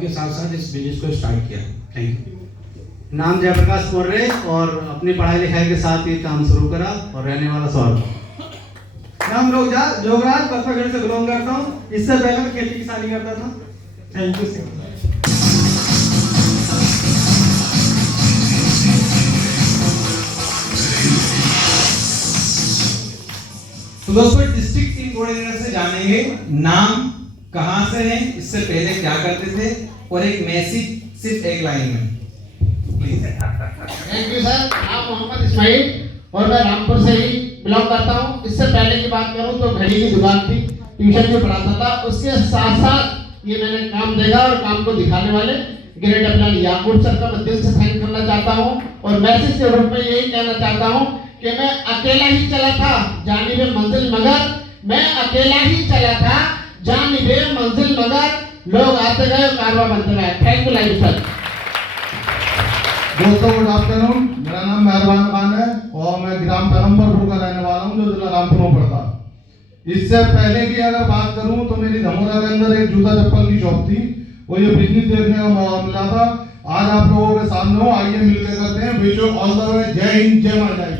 के साथ साथ इस बिजनेस को स्टार्ट किया। Thank you. नाम जयप्रकाश मौर्य और अपनी पढ़ाई लिखाई के साथ ये काम शुरू करा और रहने वाला सौरभ। नाम जोगराज बथुआगढ़ से बिलोंग करता हूँ। इससे पहले मैं खेती किसानी करता था। Thank you sir. तो दोस्तों डिस्ट्रिक्ट टीम कोऑर्डिनेटर से जानेंगे नाम, कहां से हैं, इससे पहले क्या करते थे और एक मैसेज सिर्फ एक लाइन में प्लीज। Thank you sir. नाम मोहम्मद इस्माइल और मैं रामपुर से ही बिलोंग करता हूँ। इससे पहले की बात करूँ तो घड़ी की दुकान थी, ट्यूशन में पढ़ाता था। उसके साथ साथ ये मैंने काम देखा और काम को दिखाने वाले ग्रेट अपना याकूब सर का मैं दिल से थैंक करना चाहता हूँ और मैसेज के रूप में यही कहना चाहता हूँ कि मैं अकेला ही चला था जानिबे मंजिल, मगर मैं अकेला ही चला था जानिबे मंजिल, मगर लोग आते गए कारवा बनते गए। Thank you live sir. दोस्तों गुड आफ्टरनून, मेरा नाम मेहरबान खान है और मैं ग्राम पैगम्बरपुर का रहने वाला हूँ जो जिला रामपुर में पड़ता। इससे पहले की अगर बात करूँ तो मेरी धमोरा के अंदर एक जूता चप्पल की शॉप थी, वो ये बिजनेस देखने का मौका मिला था। आज आप लोगों के सामने हो, आइए मिलकर करते हैं। Wish you all the way. जय हिंद, जय माता दी।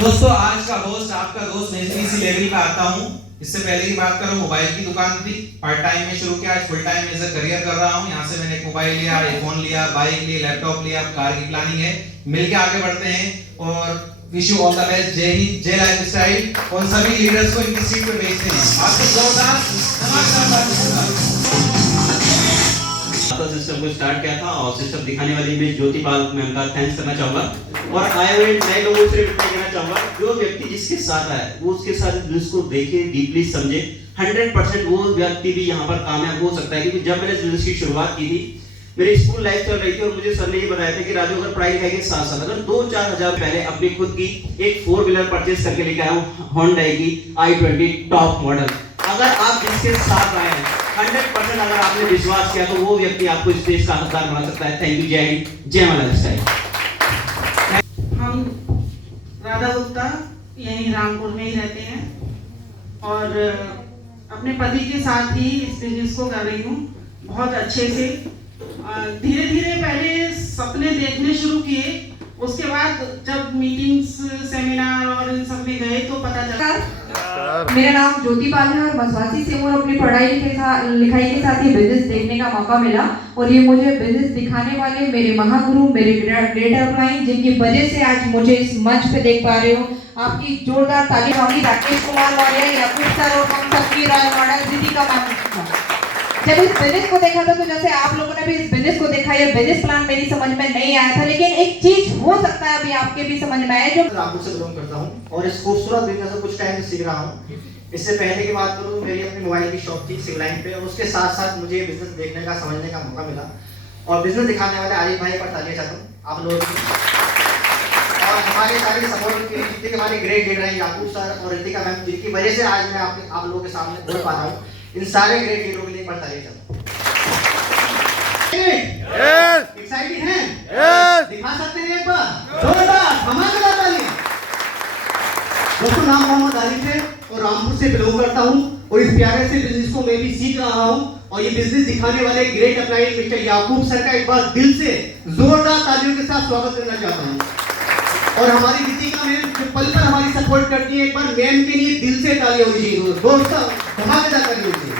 दोस्तों आज का होस्ट आपका दोस्त नेशनल लेवल पे आता हूँ। इससे पहले की बात करूँ, मोबाइल की दुकान थी, पार्ट टाइम में शुरू किया, आज full time as a career कर रहा हूँ। यहाँ से मैंने एक मोबाइल लिया, आईफोन लिया, बाइक ली, लैपटॉप लिया, कार की प्लानिंग है। मिलके आगे बढ़ते हैं और wish you all the best. जय हिंद, जय लाइफस्टाइल। और सभी लीडर्स को इनकी सीट पे भेजते हैं। आपको जोरदार सिस्टम को स्टार्ट किया था और सिस्टम दिखाने वाली मैं ज्योति पाल मैम का थैंक्स करना चाहूंगा और आए हुए नए लोगों से रिप्लाई करना चाहूंगा। जो व्यक्ति जिसके साथ आया वो उसके साथ बिजनेस को देखे, डीपली समझे। 100% वो व्यक्ति भी यहाँ पर कामयाब हो सकता है। क्योंकि जब मैंने बिजनेस की शुरुआत की थी, मेरी स्कूल लाइफ चल रही थी और मुझे सर ने ये बताया था कि राजू अगर पढ़ाई लिखाई के साथ साथ अगर 2-4 हजार पहले अपनी खुद की एक 4 व्हीलर परचेज करके लेके आया हूँ, होंडा की i20 टॉप मॉडल। अगर आप जिसके साथ आए हैं 100% अगर आपने विश्वास किया तो वो व्यक्ति आपको इस देश का हकदार बना सकता है। Thank you. जय हिंद, जय माता। हम राधा गुप्ता यहीं रामपुर में ही रहते हैं और अपने पति के साथ ही इस बिजनेस को कर रही हूँ बहुत अच्छे से। धीरे धीरे पहले सपने देखने शुरू किए, उसके बाद जब मीटिंग्स, सेमिनार और इन सब में गए तो पता चला। मेरा नाम ज्योति पाल है और मसवासी से और अपनी पढ़ाई लिखाई के साथ ही बिजनेस देखने का मौका मिला और ये मुझे बिजनेस दिखाने वाले मेरे महागुरु, मेरे ग्रेट अपलाइन, जिनकी वजह से आज मुझे इस मंच पे देख पा रहे हो। आपकी जोरदार ताली होगी राकेश कुमार मौर्य, याकूब सर और हम सबकी रॉयल मॉडल दीदी का मान। जब इस बिजनेस को देखा था तो जैसे आप लोगों ने भी इस बिजनेस को देखा, ये बिजनेस प्लान मेरी समझ में नहीं आया था, लेकिन एक चीज हो सकता है अभी आपके भी समझ में आए। जो रामपुर से बिलोंग करता हूँ और इस खूबसूरत बिजनेस को कुछ टाइम से सीख रहा हूँ। इससे पहले की बात करूँ, मेरी अपनी मोबाइल की शॉप थी सिविल लाइन पे और उसके साथ साथ मुझे बिजनेस देखने का, समझने का मौका मिला और बिजनेस दिखाने वाले आरिफ भाई पर तालियां चाहता हूँ आप लोगों की। और हमारे सारे सपोर्ट के जितने हमारे ग्रेट लीडर हैं, याकूब सर और रितिका मैम, जिनकी वजह से आज मैं आप लोगों के सामने बोल पा रहा हूँ, इन सारे ग्रेट लीडरों के लिए पर तालियां चाहता हूँ। एक्साइटेड हैं? दिखा सकते हैं एक बार जोरदार धमाकेदार तालियां। दोस्तों नाम मोहम्मद आरिफ है और रामपुर से बिलोंग करता हूं और इस प्यारे से बिजनेस को मैं भी सीख रहा हूं और ये बिजनेस दिखाने वाले ग्रेट अपलाइन मिस्टर याकूब सर का एक बार दिल से जोरदार तालियों के साथ स्वागत करना चाहता हूं। और हमारी रितिका मैम जो पल पर हमारी सपोर्ट करती है, एक बार मैम के लिए दिल से तालियां होनी चाहिए दोस्तों, धमाकेदार तालियां होनी चाहिए।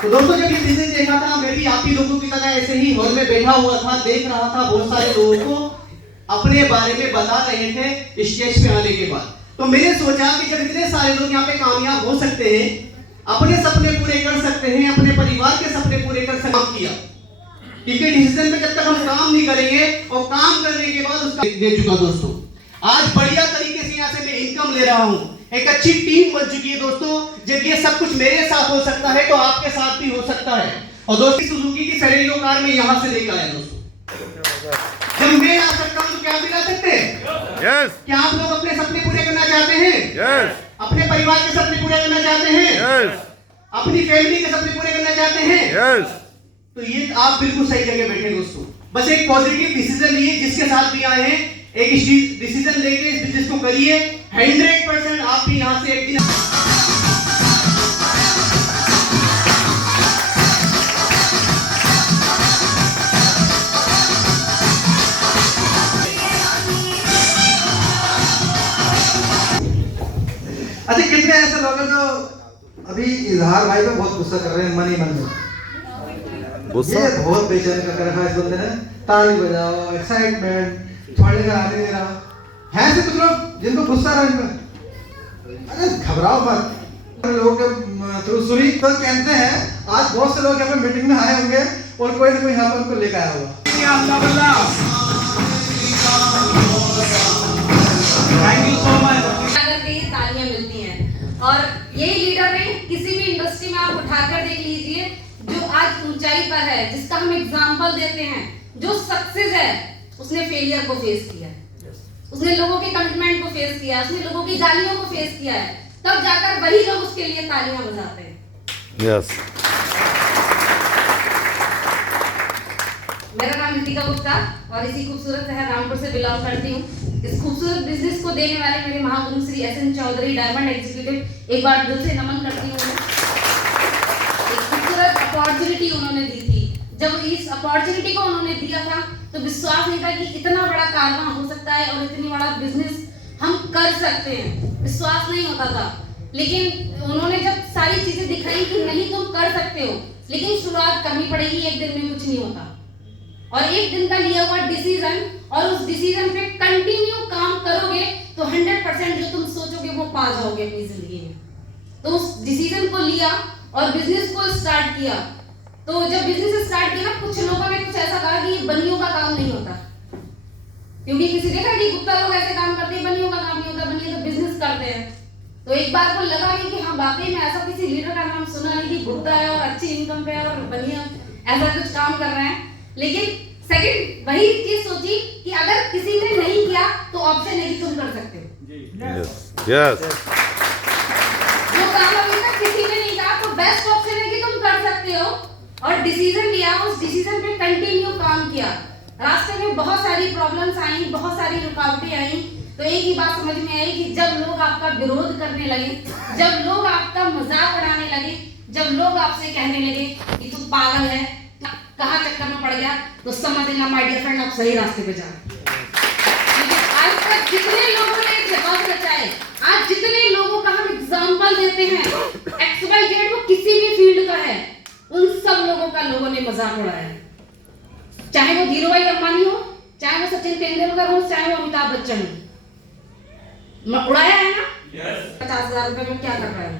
तो दोस्तों जब ये बिजनेस देखा था, मैं भी आप ही लोगों की तरह ऐसे ही हॉल में बैठा हुआ था, देख रहा था बहुत सारे लोगों को अपने बारे में बता रहे थे स्टेज पे आने के बाद। तो मैंने सोचा कि जब इतने सारे लोग यहाँ पे कामयाब हो सकते हैं, अपने सपने पूरे कर सकते हैं, अपने परिवार के सपने पूरे कर सकते हैं, किया। क्योंकि डिसीजन में जब तक हम काम नहीं करेंगे और काम करने के बाद उसका दे चुका। दोस्तों आज बढ़िया तरीके से यहाँ से मैं इनकम ले रहा हूँ, एक अच्छी टीम बन चुकी है। दोस्तों जब ये सब कुछ मेरे साथ हो सकता है तो आपके साथ भी हो सकता है। और दोस्तों सुजुकी की सेलेरियो कार में यहाँ से लेकर आया। दोस्तों जब मैं आ सकता हूँ तो क्या भी ला सकते हैं? यस। क्या आप लोग अपने सपने पूरे करना चाहते हैं? यस। अपने परिवार के सपने पूरे करना चाहते हैं? यस। अपनी फैमिली के सपने पूरे करना चाहते हैं? यस। तो ये आप बिल्कुल सही जगह बैठे दोस्तों। बस एक पॉजिटिव डिसीजन लिए, जिसके साथ भी आए हैं एक डिसीजन लेके इस बिजनेस को करिए। 100% आप भी यहाँ से एक दिन अच्छा, कितने ऐसे लोग हैं जो अभी इजहार भाई पे बहुत गुस्सा कर रहे हैं मन ही मन में? ये बहुत बेचैन कर रखा है इस बंदे ने। ताली बजाओ, एक्साइटमेंट, थोड़े का आने दे रहा है। ऐसे कुछ लोग जिनको गुस्सा रहा है इनमें, अरे घबराओ मत। लोगों के थ्रू सुनी तो कहते हैं आज बहुत से लोग यहाँ पे मीटिंग में आए होंगे और कोई ना कोई यहाँ पर उनको लेकर आया होगा। Thank you so much. करके ये तालियां मिलती हैं और यही लीडर है। किसी भी इंडस्ट्री में आप उठाकर देख लीजिए, जो आज ऊंचाई पर है, जिसका हम एग्जांपल देते हैं, जो सक्सेस है, उसने फेलियर को फेस किया है, उसने लोगों के कमिटमेंट को फेस किया है, उसने लोगों की गालियों को फेस किया है, तब जाकर वही लोग उसके लिए तालियां बजाते हैं। यस। मेरा नाम नितिका गुप्ता और इसी खूबसूरत शहर रामपुर से बिलोंग करती हूँ। इस खूबसूरत बिजनेस को देने वाले मेरे महागुरु Shri S N. Chaudhary diamond executive एक बार दिल से नमन करती हूँ। एक खूबसूरत अपॉर्चुनिटी उन्होंने दी थी। जब इस अपॉर्चुनिटी को उन्होंने दिया था तो विश्वास नहीं था कि इतना बड़ा कारवां हो सकता है और इतनी बड़ा बिजनेस हम कर सकते हैं, विश्वास नहीं होता था। लेकिन उन्होंने जब सारी चीजें दिखाई कि नहीं तुम कर सकते हो, लेकिन शुरुआत करनी पड़ेगी, एक दिन में कुछ नहीं होता। और एक दिन का लिया हुआ डिसीजन और उस डिसीजन पे कंटिन्यू काम करोगे तो 100% जो तुम सोचोगे वो पा जाओगे अपनी जिंदगी में। तो उस डिसीजन को लिया और बिजनेस को स्टार्ट किया। तो जब बिजनेस स्टार्ट किया ना, कुछ लोगों ने कुछ ऐसा कहा कि ये बनियों का काम नहीं होता, क्योंकि किसी देखा कि गुप्ता लोग ऐसे काम करते हैं, बनियों का काम नहीं होता, बनिए तो बिजनेस करते हैं। तो एक बार को लगा नहीं कि हाँ वाकई में ऐसा किसी लीडर का नाम सुना नहीं कि गुप्ता है और अच्छी इनकम पे और बनिया ऐसा कुछ काम कर रहे हैं। लेकिन सेकंड वही चीज सोची कि अगर किसी ने नहीं किया तो ऑप्शन है कि तुम कर सकते हो। यस। जो काम अभी तक किसी ने नहीं कहा तो बेस्ट ऑप्शन है कि तुम कर सकते हो। और डिसीजन लिया, उस डिसीजन पे कंटिन्यू काम किया। रास्ते में बहुत सारी प्रॉब्लम्स आई, बहुत सारी रुकावटें आई, तो एक ही बात समझ में आई कि जब लोग आपका विरोध करने लगे, जब लोग आपका मजाक उड़ाने लगे, जब लोग आपसे कहने लगे कि तू पागल है, कहाँ चक्कर में पड़ गया, तो समझ लेना माय डियर फ्रेंड आप सही रास्ते पे जा रहे हैं। लेकिन आज तक जितने लोगों ने जवाब बचाए, आज जितने लोगों का हम एग्जांपल देते हैं, XYZ वो किसी भी फील्ड का है, उन सब लोगों का लोगों ने मजाक उड़ाया। चाहे वो धीरूभाई अंबानी हो, चाहे वो सचिन तेंदुलकर हो, चाहे वो अमिताभ बच्चन हो, उड़ाया है ना। 50,000 रुपए में क्या कर रहा है,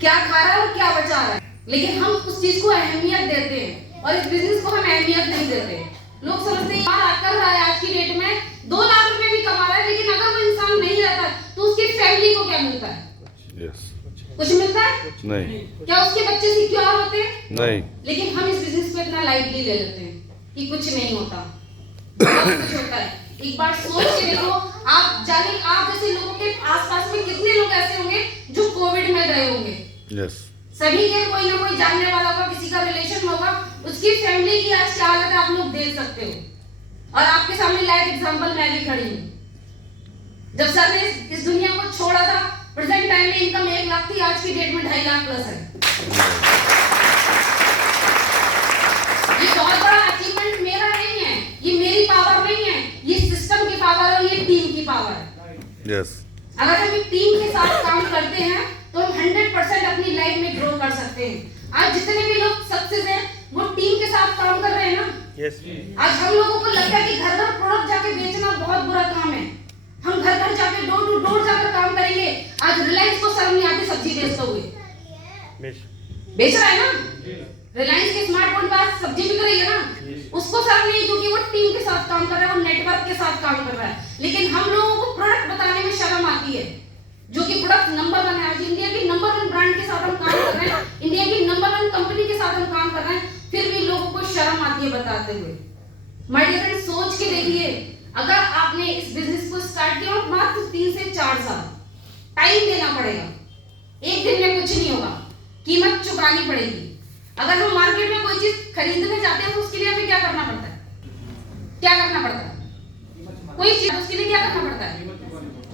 क्या खा रहा है और क्या बचा रहा है। लेकिन हम उस चीज को अहमियत देते हैं और इस बिजनेस को हम अहमियत नहीं देते। लोग समझते हैं यार कर रहा है आज की डेट में 2 लाख रुपए भी कमा रहा है, लेकिन अगर वो इंसान नहीं रहता तो उसकी फैमिली को क्या मिलता है? कुछ मिलता है? नहीं। क्या उसके बच्चे सिक्योर होते हैं? नहीं। लेकिन हम इस बिजनेस को इतना लाइटली ले लेते हैं कि कुछ नहीं होता, बहुत कुछ होता है। एक बार सोच के देखो, आप जाने आप जैसे लोगों के आसपास में कितने लोग ऐसे होंगे जो कोविड में गए होंगे। यस। सभी के कोई ना कोई जानने वाला होगा, किसी का रिलेशन होगा, उसकी फैमिली की आज क्या हालत है आप लोग देख सकते हो। और आपके सामने लाइव एग्जांपल मैं भी खड़ी हूँ। जब सर ने इस दुनिया को छोड़ा था, प्रेजेंट टाइम में इनकम 1 लाख थी, आज की डेट में 2.5 लाख प्लस है। ये बहुत बड़ा अचीवमेंट मेरा नहीं है, ये मेरी पावर नहीं है, ये सिस्टम की पावर है, ये टीम की पावर है। यस। अगर हम एक टीम के साथ काम करते हैं तो हम 100% अपनी लाइफ में ग्रो कर सकते हैं। आज जितने भी लोग सक्सेस हैं वो टीम के साथ काम कर रहे हैं ना। यस। आज हम लोगों को लगता है कि घर घर प्रोडक्ट जाके बेचना बहुत बुरा काम है, हम घर घर जाके डोर टू डोर जाकर काम करेंगे। आज रिलायंस को शर्म नहीं आती सब्जी बेचते हुए, बेच रहा है ना। रिलायंस के स्मार्टफोन पर सब्जी बिक रही है ना, उसको शर्म नहीं, क्योंकि वो टीम के साथ काम कर रहा है, वो नेटवर्क के साथ काम कर रहा है। लेकिन हम लोगों को प्रोडक्ट बताने में शर्म आती है, जो कि प्रोडक्ट नंबर 1 है। आज इंडिया की नंबर 1 ब्रांड के साथ हम काम कर रहे हैं, इंडिया की नंबर 1 कंपनी के साथ हम काम कर रहे हैं, फिर भी लोगों को शर्म आती है बताते हुए। माय डियर फ्रेंड, सोच के देखिए, अगर आपने इस बिजनेस को स्टार्ट किया मात्र 3 से 4 साल टाइम देना पड़ेगा, एक दिन में कुछ नहीं होगा, कीमत चुकानी पड़ेगी। अगर हम मार्केट में कोई चीज खरीदने जाते हैं तो उसके लिए हमें क्या करना पड़ता है? पड़ता है, कोई चीज उसके लिए क्या करना पड़ता है,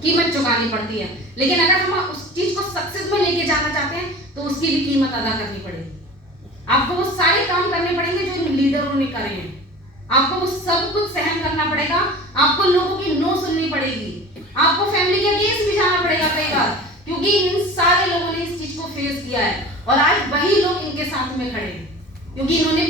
कीमत चुकानी पड़ती है। लेकिन अगर हम उस चीज को सक्सेस में लेके जाना चाहते हैं तो उसकी भी कीमत अदा करनी पड़ेगी। आपको वो सारे काम करने पड़ेंगे जो इन लीडरों ने करे हैं, आपको वो सब कुछ सहन करना पड़ेगा, आपको लोगों की नो सुननी पड़ेगी, आपको फैमिली के अगेंस्ट भी जाना पड़ेगा कई बार, क्योंकि इन सारे लोगों ने इस चीज को फेस किया है और आज वही लोग इनके साथ में खड़े हैं, क्योंकि इन्होंने